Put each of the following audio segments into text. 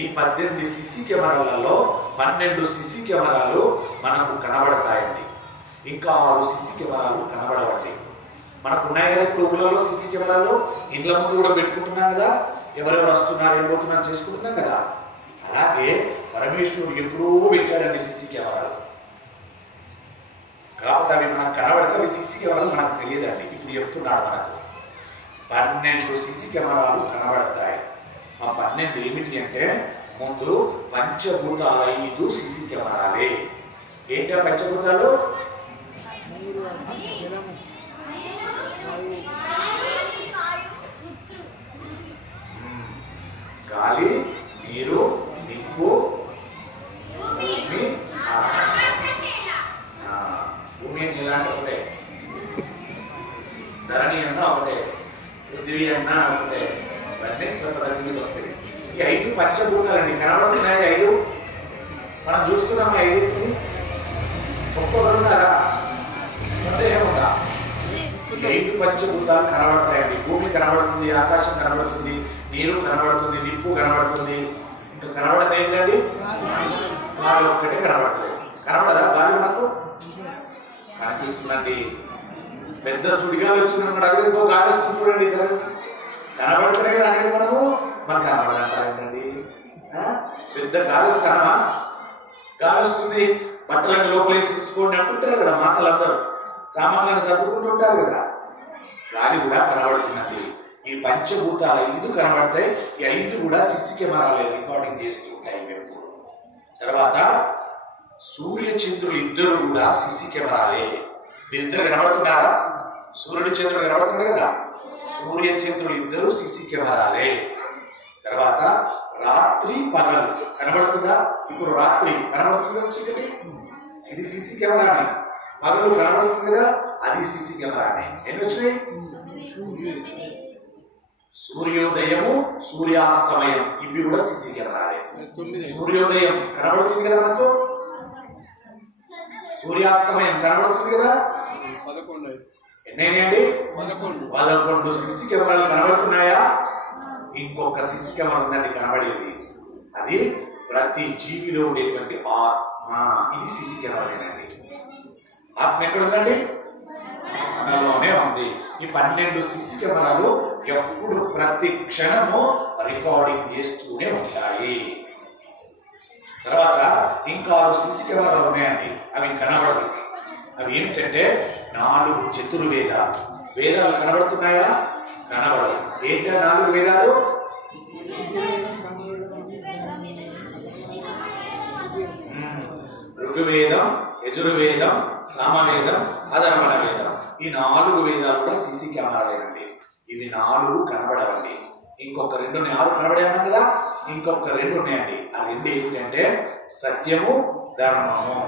ఈ 18 CC కెమెరాలలో 12 CC కెమెరాలు మనకు కనబడతాయండి. ఇంకా 6 సీసీ కెమెరాలు కనబడవండి. మనకు ఉన్నాయి కదా ఇప్పుడు ఊళ్ళలో సీసీ కెమెరాలు, ఇండ్ల ముందు కూడా పెట్టుకుంటున్నాం కదా, ఎవరెవరు వస్తున్నారు వెళ్ళిపోతున్నారు చేసుకుంటున్నాం కదా. అలాగే పరమేశ్వరుడు ఎప్పుడూ పెట్టాడండి సీసీ కెమెరాలు. కాకపోతే అవి మనకు కనబడితే అవి సీసీ కెమెరాలు మనకు తెలియదండి. ఇప్పుడు చెప్తున్నాడు మనకు 12 సీసీ కెమెరాలు కనబడతాయి. ఆ 12 ఏమిటి అంటే ముందు పంచభూతాల 5 సీసీ కెమెరాలే. ఏంటి ఆ పంచభూతాలు? గాలి, నీరు, నిప్పు, భూమి, భూమి నీలాంటి ఒకటే, ధరణి అన్నా ఒకటే, పృథివీ అన్నా ఒకటే, ఇవన్నీ ప్రతినిధులు వస్తాయి. ఈ 5 పంచభూతాలండి కనబడుతున్నాయి. 5 మనం చూస్తున్నాము. 5 ఒక్కొక్కరున్నారా? ఏముందా? 5 పంచభూతాలు కనబడతాయండి. భూమి కనబడుతుంది, ఆకాశం కనబడుతుంది, నీరు కనబడుతుంది, నిప్పు కనబడుతుంది. ఇంకా కనబడదు ఏంటండి? గాలి ఒక్కటే కనబడలేదు. కనబడదా గాలి? మనకు కనిపిస్తుందండి. పెద్ద సుడిగాలు వచ్చిందన్నమాట. అదే ఇంకో గాలి వస్తుంది చూడండి. కనబడుతున్నాయి కదా అనేది మనకు కనబడండి. పెద్ద గాలి వస్తామా? గాలి వస్తుంది, బట్టలను లోపలేసి తీసుకోండి అంటుంటారు కదా మాటలందరూ, సామాన్లను సర్దుకుంటుంటారు కదా. గాలి కూడా కనబడుతుందండి. ఈ పంచభూతాలు 5 కనబడతాయి. ఈ 5 కూడా సీసీ కెమెరాలే రికార్డింగ్ చేస్తూ ఉంటాయి. తర్వాత సూర్య చంద్రులు ఇద్దరు కూడా సీసీ కెమెరాలే. మీరిద్దరు కనబడుతున్నారా? సూర్యుడు చంద్రుడు కనబడుతున్నాడు కదా. సూర్య చంద్రులు ఇద్దరు సీసీ కెమెరాలే. తర్వాత రాత్రి పగలు కనబడుతుందా? ఇప్పుడు రాత్రి కనబడుతుందా చీకటి? ఇది సీసీ కెమెరానే. పగలు కనబడుతుంది కదా, అది సీసీ కెమెరానే. ఎన్ని వచ్చినాయి? సూర్యోదయము, సూర్యాస్తమయం, ఇవి కూడా సీసీ కెమెరాలే. సూర్యోదయం కనబడుతుంది కదా మనకు, సూర్యాస్తమయం కనబడుతుంది కదా. 11 ఎన్నేనండి? 11 సీసీ కెమెరాలు కనబడుతున్నాయా? ఇంకొక సీసీ కెమెరా ఉందండి కనబడేది. అది ప్రతి జీవిలో ఉండేటువంటి ఆత్మ. ఇది సీసీ కెమెరానేనండి. ఆత్మ ఎక్కడ ఉందండి? మనలోనే ఉంది. ఈ 12 సీసీ కెమెరాలు ఎప్పుడు ప్రతి క్షణము రికార్డింగ్ చేస్తూనే ఉంటాయి. తర్వాత ఇంకా 6 సీసీ కెమెరాలు ఉన్నాయండి. అవి కనబడదు. అవి ఏమిటంటే 4 చతుర్వేదాలు. వేదాలు కనబడుతున్నాయా? కనబడదు. ఏంటో 4 వేదాలు? ఋగ్వేదం, యజుర్వేదం, సామవేదం, అధర్వణ వేదం. ఈ 4 వేదాలు కూడా సీసీ కెమెరాలేనండి. ఇవి 4 కనబడవండి. ఇంకొక 2 ఉన్నాయి. 6 కనబడే అన్నాం కదా, ఇంకొక 2 ఉన్నాయండి. ఆ 2 ఏంటంటే సత్యము, ధర్మము.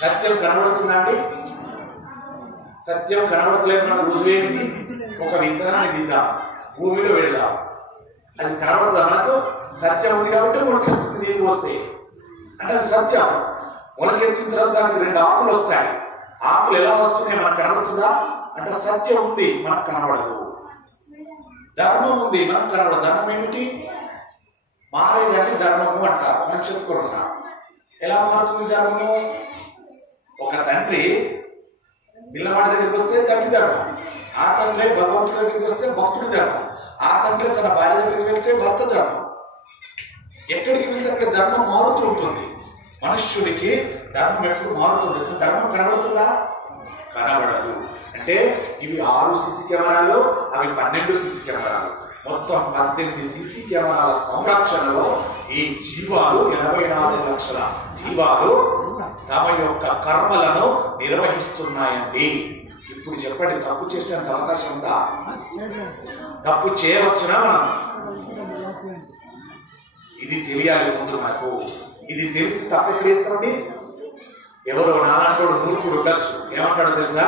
సత్యం కనబడుతుందా అండి? సత్యం కనబడతలేదు. మనకు రుజువేంటి? ఒక విత్తనాన్ని దిద్దాం, భూమిలో వెళదాం, అది కనబడుతుందా మనకు? సత్యం ఉంది కాబట్టి మొలకెత్తుతుంది. నీళ్ళు వస్తే అంటే అది సత్యం. మొలకెత్తిన తర్వాత దానికి 2 ఆకులు వస్తాయి. ఆకులు ఎలా వస్తున్నాయి మనకు కనబడుతుందా? అంటే సత్యం ఉంది, మనకు కనబడదు. ధర్మం ఉంది, మనకు కనబడదు. ధర్మం ఏమిటి? మారేదాన్ని ధర్మము అంటారు. మనం చెప్పుకుంటున్నాం. ఎలా మారుతుంది ధర్మము? ఒక తండ్రి పిల్లవాడి దగ్గరికి వస్తే తండ్రి ధర్మం, ఆ తండ్రి భగవంతుడి దగ్గరికి వస్తే భక్తుడి ధర్మం, ఆ తండ్రి తన భార్య దగ్గరికి వెళ్తే భర్త ధర్మం. ఎక్కడికి వెళ్తే అక్కడ ధర్మం మారుతూ ఉంటుంది. మనుష్యుడికి ధర్మం ఎప్పుడు మారుతుంటుంది. ధర్మం కనబడుతుందా? కనబడదు. అంటే ఇవి 6 సీసీ కెమెరాలు, అవి 12 సీసీ కెమెరాలు. మొత్తం 18 సీసీ కెమెరాల సంరక్షణలో ఈ జీవాలు 84 లక్షల జీవాలు తమ యొక్క కర్మలను నిర్వహిస్తున్నాయండి. ఇప్పుడు చెప్పండి, తప్పు చేసేంత అవకాశం ఉందా? తప్పు చేయవచ్చునా మనం? ఇది తెలియాలి ముందు మనకు. ఇది తెలిసి తప్పు ఎక్కడ వేస్తామండి? ఎవరో నాన్నోడు మూర్ఖుడు ఉండొచ్చు. ఏమంటాడో తెలుసా?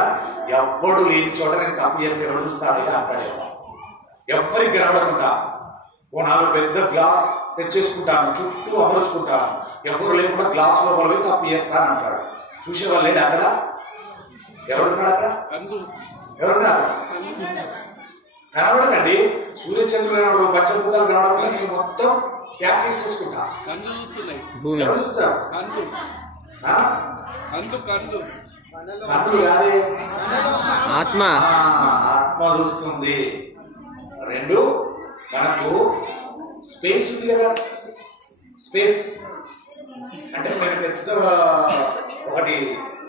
ఎవ్వడు లేని చోట నేను తప్పు చేస్తే ఎవరు చూస్తాడు అంటాడేమో. ఎవ్వరికి కనబడకుండా ఓ 4 పెద్ద గ్లాస్ తెచ్చేసుకుంటాను, చుట్టూ అమర్చుకుంటాను, ఎవరు లేకుండా గ్లాస్ లో పోయి తప్పు చేస్తాను అంటాడు. చూసేవాళ్ళు లేదు అక్కడ. ఎవరున్నారు అక్కడ? ఎవరున్నారు? కనబడకండి. సూర్యచంద్రులు కనబడు, పంచభూతాలు కనబడకుండా నేను మొత్తం ప్రాక్టీస్ చేసుకుంటా. ఎవరు చూస్తారు? కన్నులు కాదే, ఆత్మ చూస్తుంది. రెండు, మనకు స్పేస్ ఉంది కదా, స్పేస్ అంటే నేను పెద్ద ఒకటి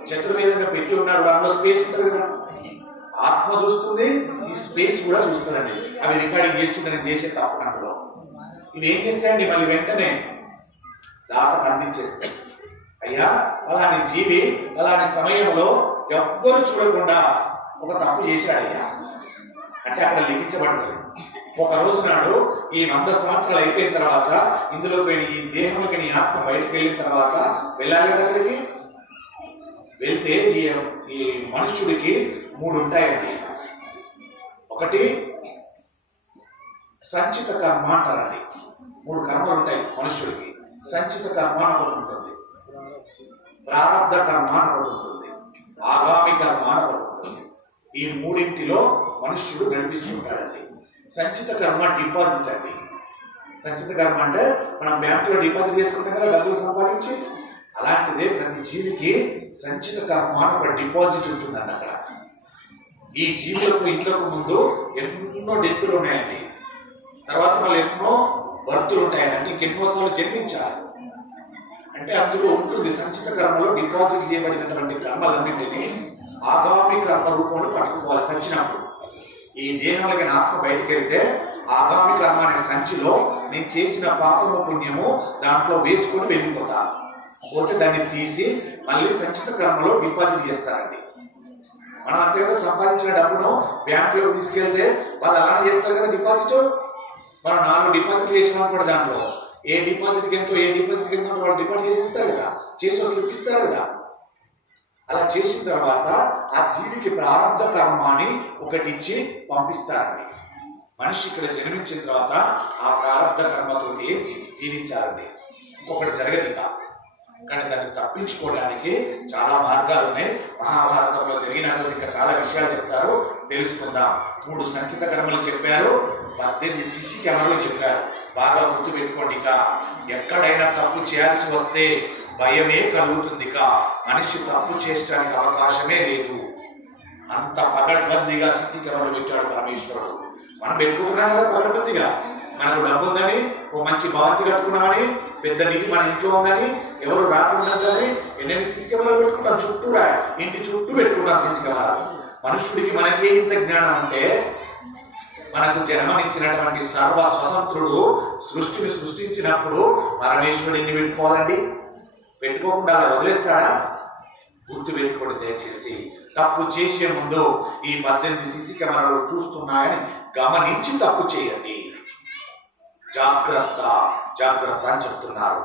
చతుర్వేదంగా పెట్టి ఉన్నాడు, దాంట్లో స్పేస్ ఉంటుంది కదా, ఆత్మ చూస్తుంది, ఈ స్పేస్ కూడా చూస్తుందండి. అవి రికార్డింగ్ చేస్తుంటే నేను చేసే తప్పు అందులో ఇవి ఏం చేస్తాయండి, మళ్ళీ వెంటనే దాటకు అందించేస్తాయి. అయ్యా అలాంటి జీవి అలాంటి సమయంలో ఎవ్వరు చూడకుండా ఒక తప్పు చేశాడయ్యా అంటే అక్కడ లిఖించబడ్డది. ఒక రోజు నాడు ఈ 100 సంవత్సరాలు అయిపోయిన తర్వాత ఇందులో పోయి ఈ దేహంలోకి నీ ఆత్మ బయటకు వెళ్ళిన తర్వాత వెళ్ళాలి కదా అక్కడికి. వెళ్తే ఈ మనుష్యుడికి 3 ఉంటాయండి. ఒకటి సంచిత కర్మ అంటారండి. 3 కర్మలు ఉంటాయి మనుష్యుడికి. సంచిత కర్మ అని ఒకటి ఉంటుంది, ప్రారంభ కర్మ అని ఒకటి ఉంటుంది, ఆగామి కర్మ అని ఒకటి ఉంటుంది. ఈ 3 మనుష్యుడు నడిపిస్తుంటాడండి. సంచిత కర్మ డిపాజిట్ అండి. సంచిత కర్మ అంటే మనం బ్యాంకులో డిపాజిట్ చేసుకుంటాం కదా డబ్బులు సంపాదించి, అలాంటిదే ప్రతి జీవికి సంచిత కర్మ అని ఒక డిపాజిట్ ఉంటుందండి అక్కడ. ఈ జీవులకు ఇంతకు ముందు ఎన్నో డెత్తులు ఉన్నాయండి, తర్వాత మళ్ళీ ఎన్నో బర్తులు ఉంటాయండి, అంటే ఇంకెన్నోసార్లు జన్మించాలి అంటే అందులో ఉంటుంది. సంచిత కర్మలో డిపాజిట్ చేయబడినటువంటి కర్మలన్నింటినీ ఆగామి కర్మ రూపంలో పట్టుకోవాలి. చచ్చినప్పుడు ఈ దేహాలకి ఆత్మ బయటకు వెళ్తే ఆగామి కర్మ అనే సంచిలో నేను చేసిన పాపము పుణ్యము దాంట్లో వేసుకొని వెళ్ళిపోతాను. పోతే దాన్ని తీసి మళ్ళీ సంచిత కర్మలో డిపాజిట్ చేస్తారండి. మనం అంతే కదా, సంపాదించిన డబ్బును బ్యాంకులో తీసుకెళ్తే వాళ్ళు అలానే చేస్తారు కదా డిపాజిట్. మనం 4 డిపాజిట్ చేసినాం కూడా దాంట్లో ఏ డిపాజిట్కి ఎంతో వాళ్ళు డిపాజిట్ చేసి ఇస్తారు కదా, చేసి ఇప్పిస్తారు కదా. అలా చేసిన తర్వాత ఆ జీవికి ప్రారంభ కర్మ అని ఒకటి ఇచ్చి పంపిస్తారండి. మనిషి ఇక్కడ జన్మించిన తర్వాత ఆ ప్రారంభ కర్మతో జీవించాలండి. ఇంకొకటి జరగదు కాదు. కానీ దాన్ని తప్పించుకోవడానికి చాలా మార్గాలు ఉన్నాయి. మహాభారతంలో జరిగిన ఇంకా చాలా విషయాలు చెప్తారు, తెలుసుకుందాం. 3 సంచిత కర్మలు చెప్పారు, 18 సిసి కెమెరాలు చెప్పారు. బాగా గుర్తు పెట్టుకోండి. ఇక ఎక్కడైనా తప్పు చేయాల్సి వస్తే భయమే కలుగుతుంది. ఇక మనిషి తప్పు చేయడానికి అవకాశమే లేదు. అంత పగడ్బందీగా సిసి కెమెరాలు పెట్టాడు పరమేశ్వరుడు. మనం పెట్టుకుంటున్నాం కదా పగడ్బందీగా. మనకు డబ్బు ఉందని, ఓ మంచి భవంతి కట్టుకున్నామని, పెద్ద నిధి మన ఇంట్లో ఉందని, ఎవరు రాకుందని ఎన్నెన్ని సిసి కెమెరాలు పెట్టుకుంటాం. చుట్టూ ఇంటి చుట్టూ పెట్టుకుంటాం సిసి కెమెరాలు. మనుషుడికి మనకే ఇంత జ్ఞానం అంటే, మనకు జన్మనిచ్చినటువంటి సర్వ స్వతంత్రుడు సృష్టిని సృష్టించినప్పుడు పరమేశ్వరుడు ఎన్ని పెట్టుకోవాలండి? పెట్టుకోకుండా వదిలేస్తాడా? గుర్తు పెట్టుకోండి దయచేసి. తప్పు చేసే ముందు ఈ 18 సిసి కెమెరాలు చూస్తున్నాయని గమనించి తప్పు చేయండి. జాగ్రత్త జాగ్రత్త అని చెప్తున్నారు.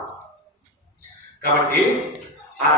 కాబట్టి ఆ